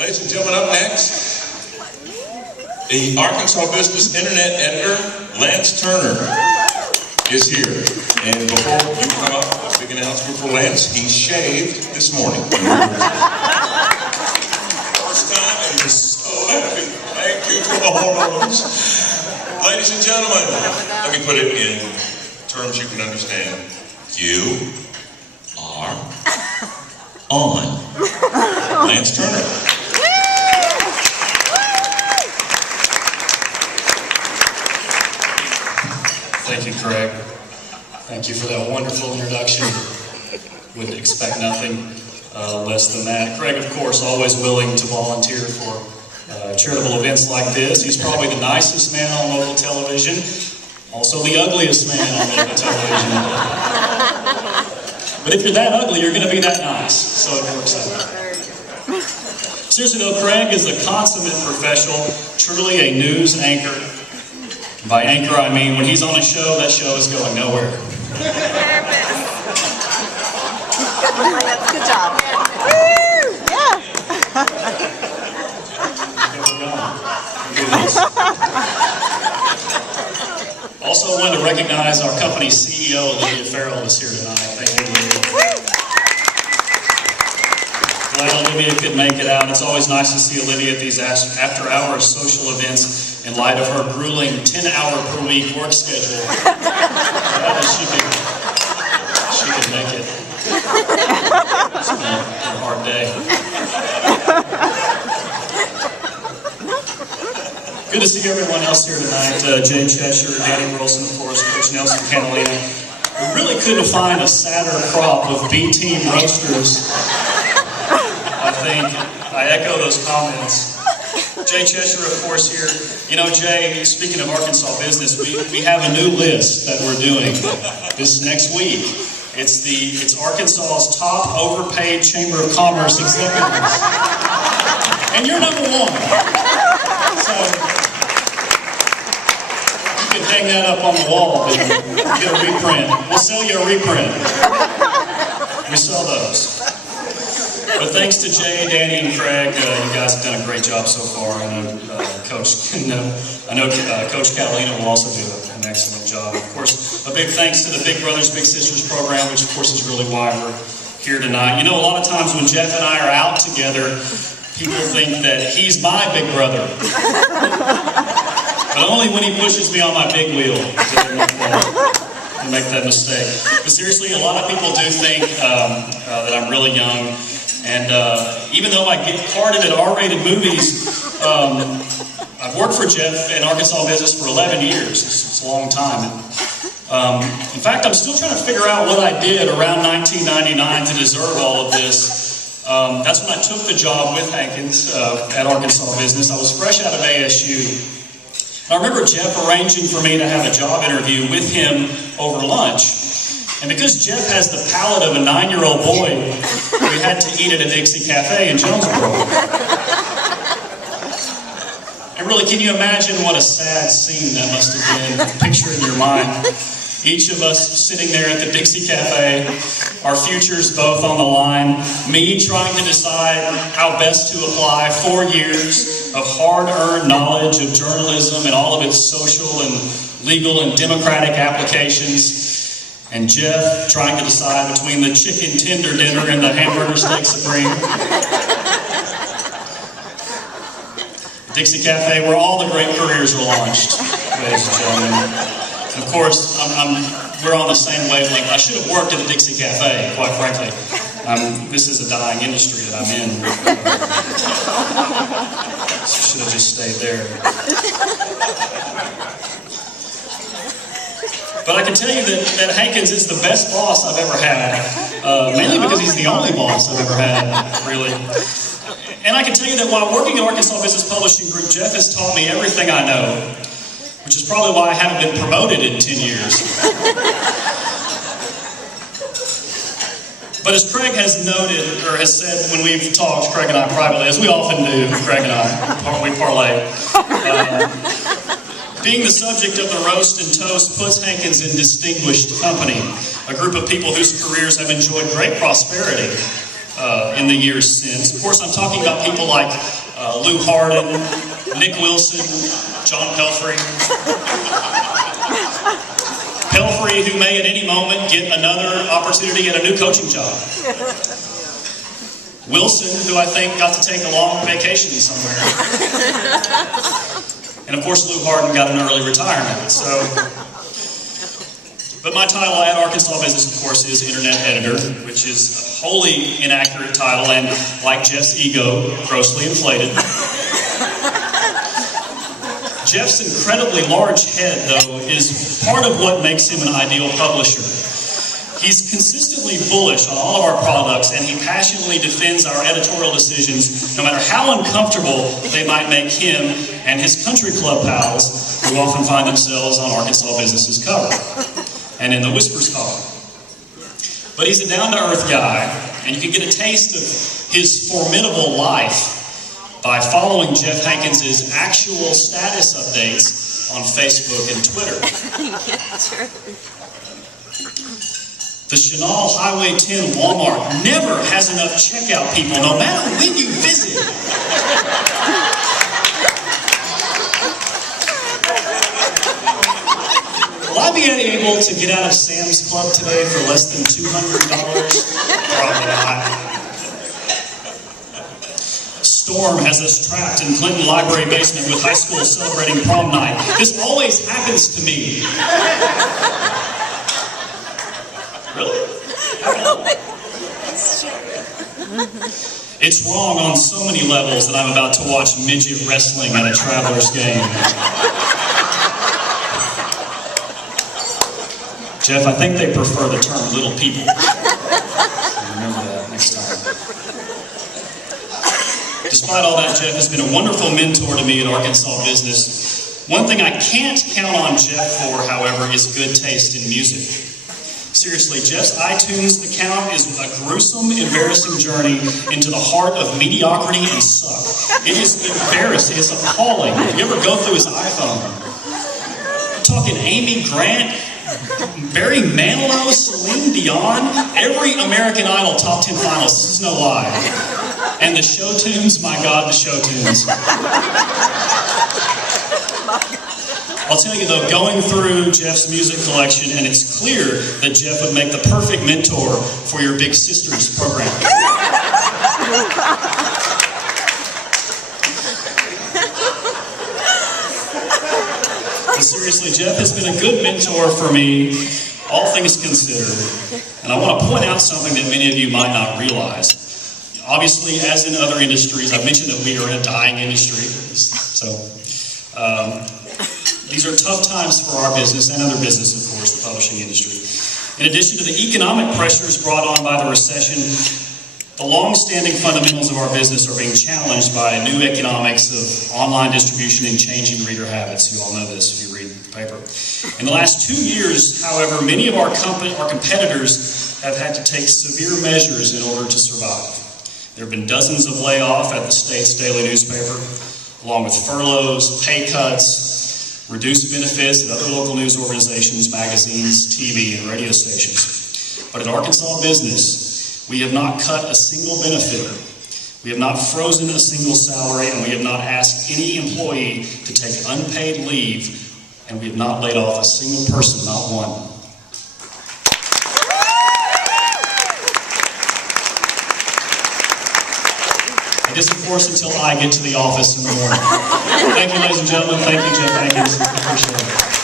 Ladies and gentlemen, up next, the Arkansas Business Internet Editor, Lance Turner, is here. And before you come up, a big announcement for Lance. He shaved this morning. First time, and he's so happy. Thank you for the hormones. Ladies and gentlemen, let me put it in terms you can understand. You are on. Lance Turner. Thank you, Craig. Thank you for that wonderful introduction. Wouldn't expect nothing less than that. Craig, of course, always willing to volunteer for charitable events like this. He's probably the nicest man on local television, also the ugliest man on local television. But if you're that ugly, you're going to be that nice, so it works out. Seriously though, Craig is a consummate professional, truly a news anchor. By anchor, I mean when he's on a show, that show is going nowhere. Good job. Woo! Yeah. Also, I wanted to recognize our company's CEO, Olivia Farrell, is here tonight. Thank you, Olivia. Glad Olivia could make it out. It's always nice to see Olivia at these after-hours social events in light of her grueling 10-hour-per-week work schedule. Glad she could make it. It's been a hard day. Good to see everyone else here tonight. Jay Cheshire, Danny Wilson, of course, Coach Nelson Catalina. We really couldn't find a sadder crop of B-team roasters. I think I echo those comments. Jay Cheshire, of course, here. You know, Jay, speaking of Arkansas business, we have a new list that we're doing this next week. It's Arkansas's top overpaid Chamber of Commerce executives. And you're number one. So you can hang that up on the wall and get a reprint. We'll sell you a reprint. We sell those. But thanks to Jay, Danny, and Craig, you guys have done a great job so far. I know Coach Catalina will also do an excellent job. Of course, a big thanks to the Big Brothers Big Sisters program, which of course is really why we're here tonight. You know, a lot of times when Jeff and I are out together, people think that he's my big brother. But only when he pushes me on my big wheel to make that mistake. But seriously, a lot of people do think that I'm really young. And even though I get carded at R-rated movies, I've worked for Jeff in Arkansas business for 11 years. It's a long time. In fact, I'm still trying to figure out what I did around 1999 to deserve all of this. That's when I took the job with Hankins at Arkansas business. I was fresh out of ASU. And I remember Jeff arranging for me to have a job interview with him over lunch. And because Jeff has the palate of a 9-year-old boy, we had to eat at a Dixie Cafe in Jonesboro. And really, can you imagine what a sad scene that must have been? Picture in your mind. Each of us sitting there at the Dixie Cafe, our futures both on the line, me trying to decide how best to apply 4 years of hard-earned knowledge of journalism and all of its social and legal and democratic applications. And Jeff trying to decide between the chicken tender dinner and the hamburger steak supreme. Dixie Cafe, where all the great careers are launched, ladies and gentlemen. And of course, we're on the same wavelength. I should have worked at the Dixie Cafe, quite frankly. This is a dying industry that I'm in. Should have just stayed there. But I can tell you that Hankins is the best boss I've ever had, mainly because he's the only boss I've ever had, really. And I can tell you that while working at Arkansas Business Publishing Group, Jeff has taught me everything I know, which is probably why I haven't been promoted in 10 years. But as Craig has noted, or has said when we've talked, Craig and I privately, as we often do, Craig and I, we parlay. Being the subject of the roast and toast puts Hankins in distinguished company, a group of people whose careers have enjoyed great prosperity. in the years since. Of course, I'm talking about people like Lou Hardin, Nick Wilson, John Pelfrey. Pelfrey, who may at any moment get another opportunity at a new coaching job. Wilson, who I think got to take a long vacation somewhere. And of course, Lou Hardin got an early retirement. But my title at Arkansas Business, of course, is Internet Editor, which is a wholly inaccurate title and, like Jeff's ego, grossly inflated. Jeff's incredibly large head, though, is part of what makes him an ideal publisher. He's consistently bullish on all of our products, and he passionately defends our editorial decisions, no matter how uncomfortable they might make him and his country club pals, who often find themselves on Arkansas Business's cover and in the Whispers column. But he's a down-to-earth guy, and you can get a taste of his formidable life by following Jeff Hankins' actual status updates on Facebook and Twitter. The Chenal Highway 10 Walmart never has enough checkout people, no matter when you visit. Will I be able to get out of Sam's Club today for less than $200? Probably not. Storm has us trapped in Clinton Library basement with high school celebrating prom night. This always happens to me. Really? It's wrong on so many levels that I'm about to watch midget wrestling at a Travelers game. Jeff, I think they prefer the term little people. Remember that next time. Despite all that, Jeff has been a wonderful mentor to me at Arkansas Business. One thing I can't count on Jeff for, however, is good taste in music. Seriously, Jeff's iTunes account is a gruesome, embarrassing journey into the heart of mediocrity and suck. It is embarrassing. It's appalling. If you ever go through his iPhone, I'm talking Amy Grant, Barry Manilow, Celine Dion, every American Idol top 10 finalist. This is no lie. And the show tunes, my God, the show tunes. I'll tell you though, going through Jeff's music collection, and it's clear that Jeff would make the perfect mentor for your Big Sisters program. But seriously, Jeff has been a good mentor for me, all things considered. And I want to point out something that many of you might not realize. Obviously, as in other industries, I've mentioned that we are in a dying industry. These are tough times for our business and other business, of course, the publishing industry. In addition to the economic pressures brought on by the recession, the long-standing fundamentals of our business are being challenged by new economics of online distribution and changing reader habits. You all know this if you read the paper. In the last 2 years, however, many of our competitors have had to take severe measures in order to survive. There have been dozens of layoffs at the state's daily newspaper, along with furloughs, pay cuts, reduced benefits at other local news organizations, magazines, TV, and radio stations. But at Arkansas Business, we have not cut a single benefit. We have not frozen a single salary, and we have not asked any employee to take unpaid leave, and we have not laid off a single person, not one. And this, of course, until I get to the office in the morning. Thank you, ladies and gentlemen. Thank you, Jeff Hankins. I appreciate it.